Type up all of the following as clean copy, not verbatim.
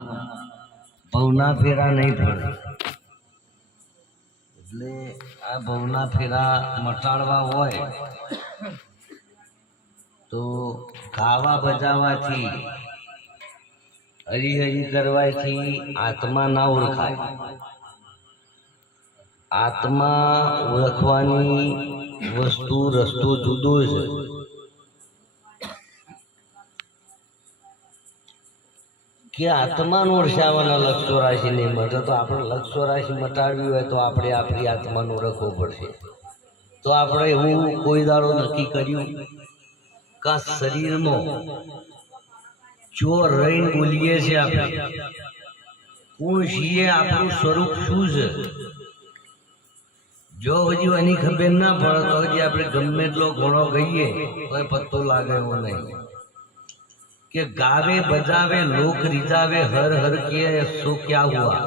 ભવના ફેરા નહીં પડે એટલે આ ભવના ફેરા મટાડવા હોય તો ગાવા બજાવવાથી હરિહરિ કરવાથી આત્મા ના ઓળખાય. આત્મા ઓળખવાની વસ્તુ રસ્તો જુદો છે. કે આત્માનો ઓળખાવાના લક્ષો રાશિ નહીં મળે તો આપણે લક્ષો રાશિ મટાડવી હોય તો આપણે આપણી આત્માનો ઓળખવો પડશે. તો આપણે એવું કોઈ દાડો નક્કી કર્યું કે આ શરીરમાં જો રહીને બોલીએ છીએ આપણે કોણ છીએ, આપણું સ્વરૂપ શું છે. જો હજુ એની ખબર ના પડે તો હજી આપણે ગમે એટલો ઘણો કહીએ તો પત્તો લાગે એવો નહીં. कि गावे बजावे लोक रिजावे हर हर किए सो क्या हुआ.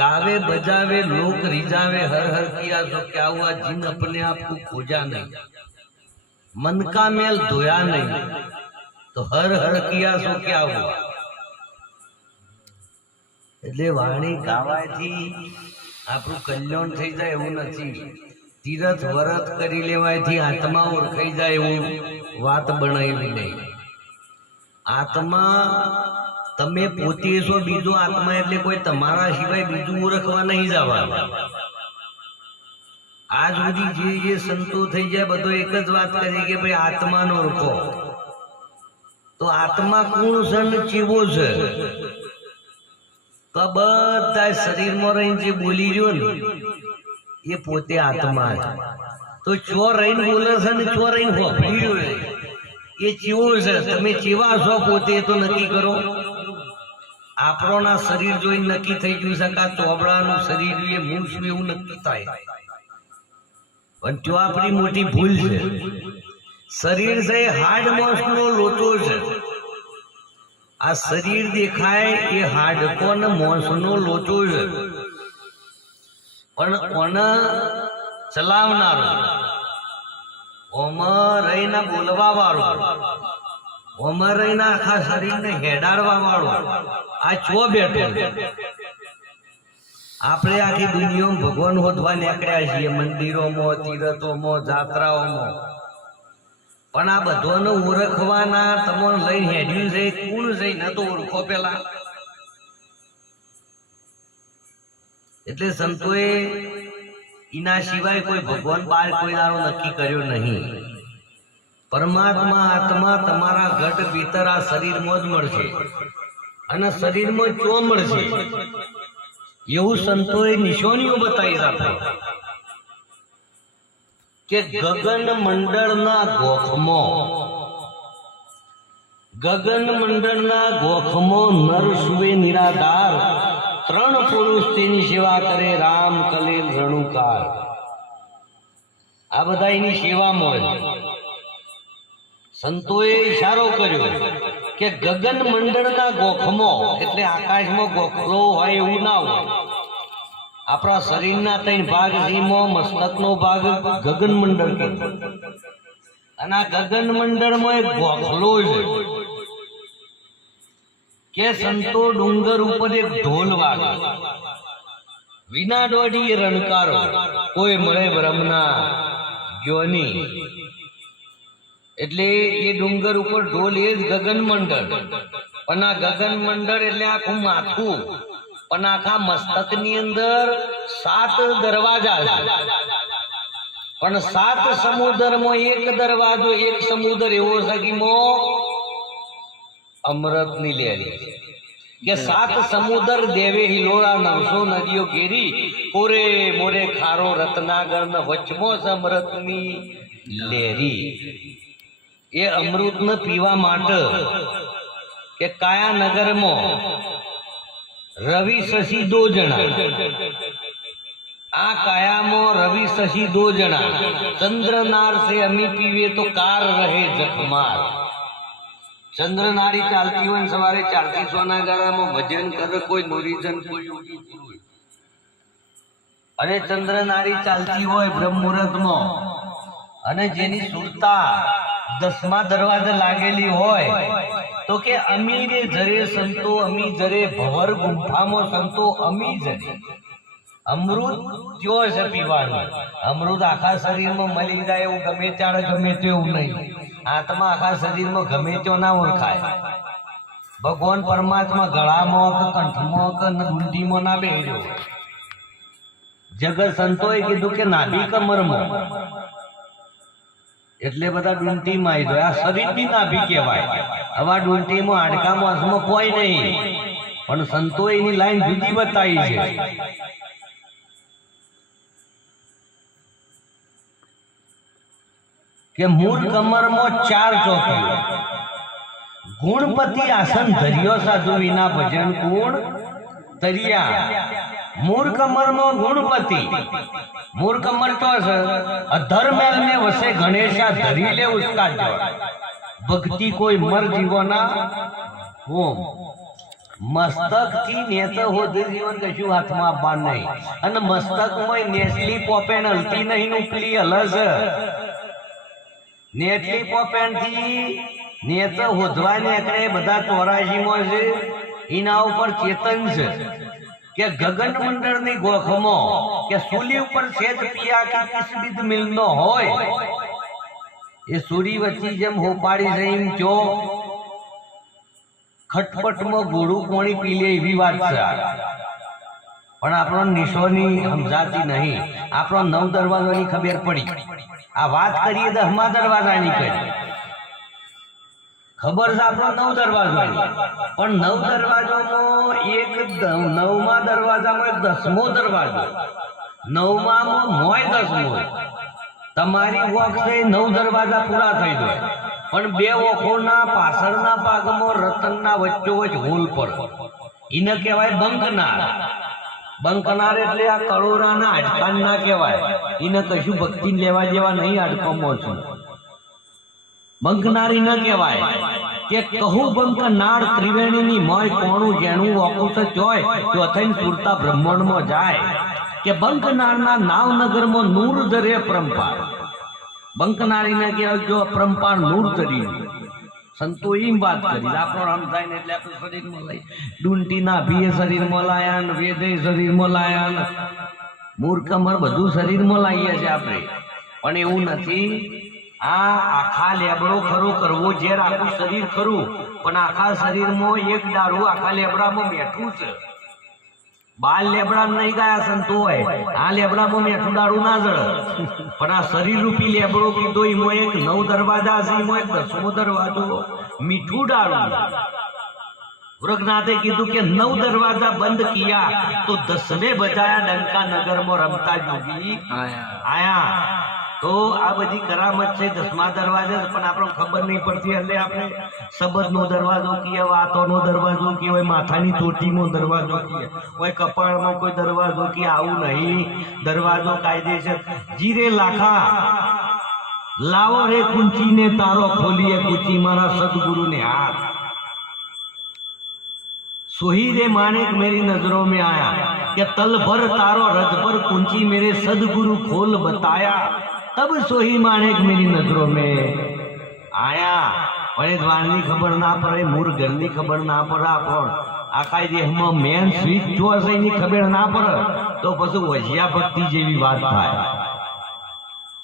गावे बजावे लोक रिजावे हर हर किया सो क्या हुआ. जिन अपने आप को खोजा नहीं, मन का मेल धोया नहीं, तो हर हर किया सो क्या हुआ. એટલે વાણી ગાવાથી આપણું કલ્યાણ થઈ જાય એવું નથી. તીરથ વરત કરી લેવાથી આત્મા ઓળખાઈ જાય એવું વાત બનાવી નહીં. આત્મા તમે પોતે છો, બીજો આત્મા એટલે કોઈ તમારા સિવાય બીજું ઓળખવા નહીં જવા. આજ સુધી જે સંતો થઈ જાય બધો એક જ વાત કરી કે ભાઈ આત્માનો ઓળખો. તો આત્મા કોણ છે ને કેવો છે. તો બધા શરીરમાં રહીને જે બોલી રહ્યો ને એ પોતે આત્મા છે. તો ચો રહીને બોલે છે ને ચો રહીને હોફળી રહ્યો એ ચેવો છે, તમે ચેવા છો પોતે તો નક્કી કરો. આપણોના શરીર જોઈ નક્કી થઈ ગયું છે કે ચોબડાનું શરીર એ હું છું એવું નક્કી થાય. પણ જો આપણી મોટી ભૂલ છે. શરીર છે હાડ માંસનો લોચો છે. આ શરીર દેખાય એ હાડકો ને માંસનો લોચો છે. પણ કોને ચલાવનારો, ઓમાં રહીને બોલવા વાળો, ઓમાં રહીને આખા શરીરને હેડાડવા વાળો આ ચો બેઠો. આપણે આખી દુનિયામાં ભગવાન હોદવા નીકળ્યા છીએ, મંદિરોમાં, તીરથોમાં, જાત્રાઓમાં. પણ આ બધાને ઓળખવાના તમને લઈને હેડ્યું છે કોણ છે ને તો ઓળખો પેલા. એટલે સંતોએ એના સિવાય કોઈ ભગવાન બાર કોઈ દારો નક્કી કર્યો નહીં. પરમાત્મા આત્મા તમારા ઘટ ભીતર આ શરીરમાં જ મળશે અને શરીરમાં ચો મળશે એવું સંતોએ નિશાનીઓ બતાવી આપે કે ગગન મંડળના ગોખમાં નર સુવે નિરાધાર, ત્રણ પુરુષ તેની સેવા કરે, રામ કલેલ રણુકાર. આ બધા એની સેવામાં સંતોએ ઈશારો કર્યો કે ગગન મંડળના ગોખમાં એટલે આકાશમાં ગોખલો હોય એવું ના હોય. આપણા શરીરના ત્રણ ભાગ સીમો, મસ્તકનો ભાગ ગગન મંડળ કહેવાય. અને આ ગગન મંડળમાં એક ગોખલો છે કે સંતો ડુંગર ઉપર એક ઢોલ વાગે, વિના દોઢી રણકારો, કોઈ મળે બ્રહ્મના જ્ઞાની. એટલે એ ડુંગર ઉપર ઢોલ એ જ ગગન મંડળ. પણ આ ગગન મંડળ એટલે આખું માથું, પણ આખા મસ્તક ની અંદર 7 દરવાજા છે. પણ 7 સમુદ્રમાં એક દરવાજો, એક સમુદ્ર એવો છે કે અમૃત ની લેરી કે 7 સમુદ્ર દેવે હિલોળા, 900 નદીઓ ઘેરી, કોરે મોરે ખારો રત્નાગર ને વચમો અમૃત ની લેરી. એ અમૃત ને પીવા માટે કે કાયા નગરમાં રવિ શશી 2 જણા, આ કાયામાં રવિ શશી 2 જણા, ચંદ્ર નાર से અમી પીવે તો કાર રહે જખમાર. ચંદ્ર નારી ચાલતી હોય સવારે 4થી સોના ગાળામાં ભજન કરે કોઈ નોરીજન કોઈ અને ચંદ્ર નારી ચાલતી હોય બ્રહ્મ મુહૂર્તમાં અને જેની સુરતા 10મા દરવાજે લાગેલી હોય તો કે અમી રે જરે સંતો અમી જરે ભવર ગુંફામાં સંતો અમી જરે અમૃત કયો છે પીવાનું અમૃત આખા શરીરમાં મળી જાય એવું ગમે ત્યારે ગમે તેવું નહીં આત્મા આખા શરીરમાં ગમે તેવું ના ઓળખાય ભગવાન પરમાત્મા ગળામાં કે કંઠમાં કે ગુંડીમાં ના બેહ્યો જગત સંતોએ કીધું કે નાભી કમરમાં એટલે બધા ડૂંટી માં આવી આ શરીરની નાભી કહેવાય હવે ડૂંટીમાં હાડકામાં હસમાં કોઈ નહીં પણ સંતોએ એની લાઈન જુદી બતાવી છે કે મૂળ કમરમાં 4 ચોકીઓ ગુણપતિ આસન ધર્યો સાધુ વિના ભજન ગુણ તરિયા મૂળ કમરમાં ગુણપતિ મૂળ કમર તો છે અધર્મેલ ને વસે ગણેશા ધરી લે ઉસકા જોર ભક્તિ કોઈ મર જીવોના હોમ મસ્તક થી નેત હોદ જીવન કશું હાથમાં આપવા નહીં અને મસ્તકમાં નેસલી પોપેન હલતી નહીં ઉપલી હલસ નેટલી પોપેન થી નેત હોદવા નીકળે બધા 84 માં છે એના ઉપર ચેતન છે કે ગગન મંડળ ની ગોખમાં કે સૂલી ઉપર સેજ પિયા કે કિસબિદ મિલનો હોય એ સૂરી વચ્ચે જેમ હોપાડી છે એમ જો ખટપટમાં ગોળું કોણી પી લે એવી વાત છે પણ આપણો નિશોની સમજાતી નહીં આપણો 9 દરવાજાની ખબર પડી આ વાત કરીએ 10મા દરવાજાની કરી ખબર છે આપણો 9 દરવાજાની પણ 9 દરવાજામાં એક 9મા દરવાજામાં એક 10મો દરવાજો 9માં મોય 10મો તમારી વોક છે 9 દરવાજા પૂરા થઈ જાય પણ 2 ઓખોના પાછળના ભાગમાં રતનના વચ્ચોવચ હોલ પર એને કહેવાય બંકનાર બંકનાર એટલે આ કરોડાના હાડકાન ના કહેવાય એને કશું ભક્તિ લેવા જેવા નહીં હાડકોમાં છું બંકનારી ન કહેવાય કે કહું બંકનાર ત્રિવેણીની મોય કોણું જેનું ઓકુસ જોય તો થઈને સુરતા બ્રહ્માંડમાં જાય કે બંકનારના નાવનગરમાં નૂર ધરે પરંપાર બંકનારીને કહેવાય જો પરંપાર નૂર ધરી સંતો એમ વાત કરી આપણો રામ થાય ને એટલે આપણે શરીરમાં લઈ ડૂંટીના ભીએ શરીરમાં લાયા ને વેદે શરીરમાં લાયા ને મૂર્ખમર બધું શરીરમાં લાવીએ છીએ આપણે પણ એવું નથી આ આખા લેબડો ખરો કરવો જ્યારે આખું શરીર ખરું પણ આખા શરીરમાં એક દારૂ આખા લેબડામાં મેઠું છે બાલ લેબડા નહીં ગયા સંતો હોય આ લેબડામાં મેઠું દારૂ ના જળે પણ આ શરીર રૂપી લેબડો કીધો એમાં એક 9 દરવાજા છે એમાં એક 10મો દરવાજો મીઠું દારૂ વૃગનાથે કીધું કે 9 દરવાજા બંધ કિયા તો 10 બજાયા ડંકા નગરમાં રમતા જોગી આયા તો આ બધી કરામત છે 10મા દરવાજા પણ આપણને ખબર નહીં પડતી એટલે આપણે શબ્દનો દરવાજો કીએ વાતોનો દરવાજો કીએ હોય માથાની ચોટીનો દરવાજો કીએ હોય કપાળમાં કોઈ દરવાજો કીએ આવું નહીં દરવાજો કાયદેસર જીરે લાખા લાવો રે કુંચીને તારો ખોલીએ કુંચી મારા સદગુરુને હાથ सोही रे माणिक मेरी नजरों में आया कि तल भर तारो रज पर कुंची मेरे सदगुरु खोल बताया तब सोही माणिक मेरी नजरों में आया पण દ્વારની ખબર ના પડે મૂળ ઘરની ખબર ના પડે પણ આખા દેહમાં મેન સ્વીચ જો હશે એની ખબર ના પડે તો પછી વજિયા ભક્તિ જેવી વાત થાય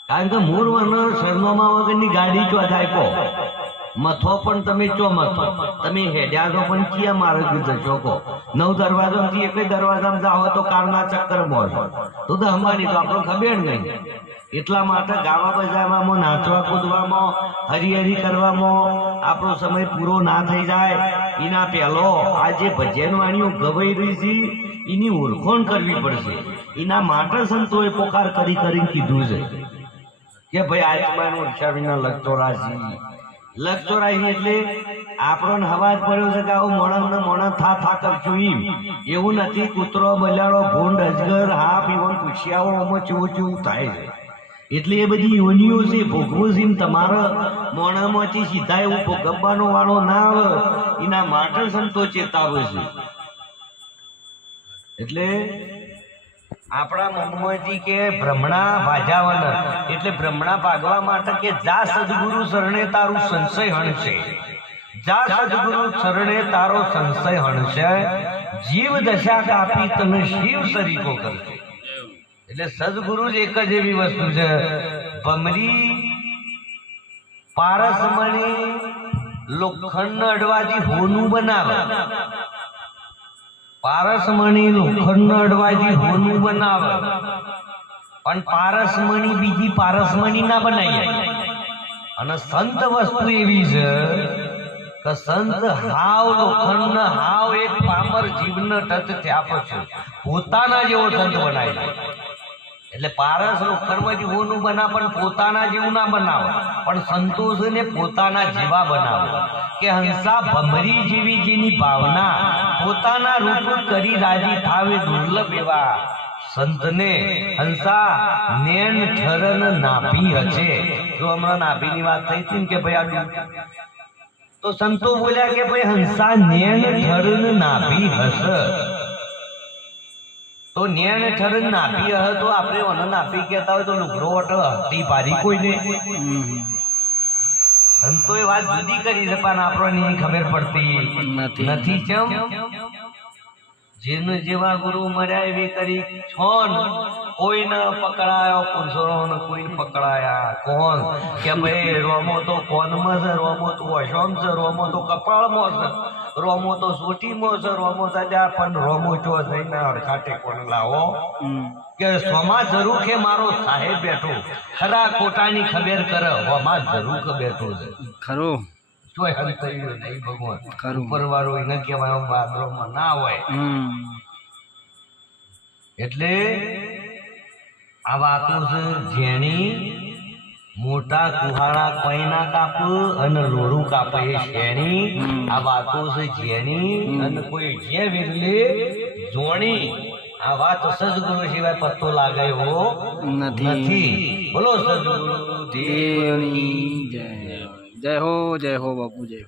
કારણ કે મૂળ વન શરણોમાં વગરની ગાડી ચો જાય કો મથો પણ તમે ચો મથો તમે હેડ્યા તો પણ ક્યાં માર્ગ જશો કો 9 દરવાજામાંથી એક દરવાજામાં જાઓ તો કારના ચક્કરમાં તો અમારી તો આપણને ખબર નહીં એટલા માટે ગાવા બજાવવામાં નાચવા કૂદવામાં હરિહરી કરવામાં આપણો સમય પૂરો ના થઈ જાય એના પહેલો આ જે ભજન વાણીઓ ગવાઈ રહી છે એની ઓળખોણ કરવી પડશે એના માટે સંતોએ પોકાર કરી કરીને કીધું છે કે ભાઈ આત્માનો ઉચ્ચારીના લગચોરાશી એટલે આપણો અવાજ પડ્યો છે કે આવું મોણા થા કરશું એવું નથી કૂતરો બલાડો ભૂંડ અજગર હાપ ઈવન પૂછ્યાઓ આમાં ચેવું થાય છે એટલે એ બધી યોનિઓ છે ભોગવું છે તમારા મોણામાંથી સીધા એવું ભોગવવાનો વાળો ના આવે એના માટે સંતો ચેતાવે છે એટલે આપણા મનમાંથી કે ભ્રમણા ભાજાવાના એટલે ભ્રમણા ભાગવા માટે કે જા સદગુરુ શરણે તારું સંશય હણશે જા સદગુરુ ચરણે તારો સંશય હણશે, જીવ દશા કાપી તને શિવ સરીકો કરશે. એટલે સદગુરુ જ એક જ એવી વસ્તુ છે, ભમરી પારસમણી લોખંડ અડવાથી હોનું બનાવે, પારસમણી લોખંડ અડવાથી હોનું બનાવે, પણ પારસમણી બીજી પારસમણી ના બનાવી. અને સંત વસ્તુ એવી છે કે સંત હાવ લોખંડ હાવ એક પામર જીવને ટચ થયા પછી પોતાના જેવો સંત બનાવી. એટલે પારસ લોખંડમાંથી હોનું બનાવે પણ પોતાના જેવું ના બનાવે, પણ સંતોષને પોતાના જેવા બનાવે. કે હંસા ભમરી જેવી જેની ભાવના પોતાના રૂપ કરી રાજી થાવે, દુર્લભ એવા સંતને હંસા નેણ ઠરન નાભી હશે. જો હમણાં નાભીની વાત થઈ હતી ને કે ભાઈ આ તો સંતો બોલ્યા કે ભાઈ હંસા નેણ ઠરન નાભી હશે. તો નેણ ઠરન નાભી હશે તો આપણે ઓને નાભી કહેતા હોય તો લુગડો વટો હતી પારી કોઈને. સંતો એ વાત જુદી કરી છે પણ આપણને ખબર પડતી નથી. કેમ? જેને જેવા ગુરુ મળ્યા એવી કરી છોન. કોઈને પકડાયો પુરુષોને કોઈને પકડાયા. કોણ કે ભાઈ રોમો તો કોનમાં છે, રોમો તો વશોમ છે, રોમો તો કપાળમાં છે, રોમો તો સોટીમાં છે, રોમો સજા પણ રોમો ચો થઈને અડખાટે કોણ લાવો કે સ્વમાં જરૂર કે મારો સાહેબ બેઠો ખરા ખોટાની ખબર કરે. સ્વમાં જરૂર કે બેઠો છે ખરું. એટલે આ વાતો છે જેની મોટા કુહાડા કોઈ ના કાપે અને લોરું કાપે એ શેણી. આ વાતો છે જેની અને કોઈ જે વિરલે જોણી. આ વાત સદગુરુ સિવાય પત્તો લાગે એવો નથી. બોલો સદગુરુ દેવની જય. જય હો બાપુ, જય હો.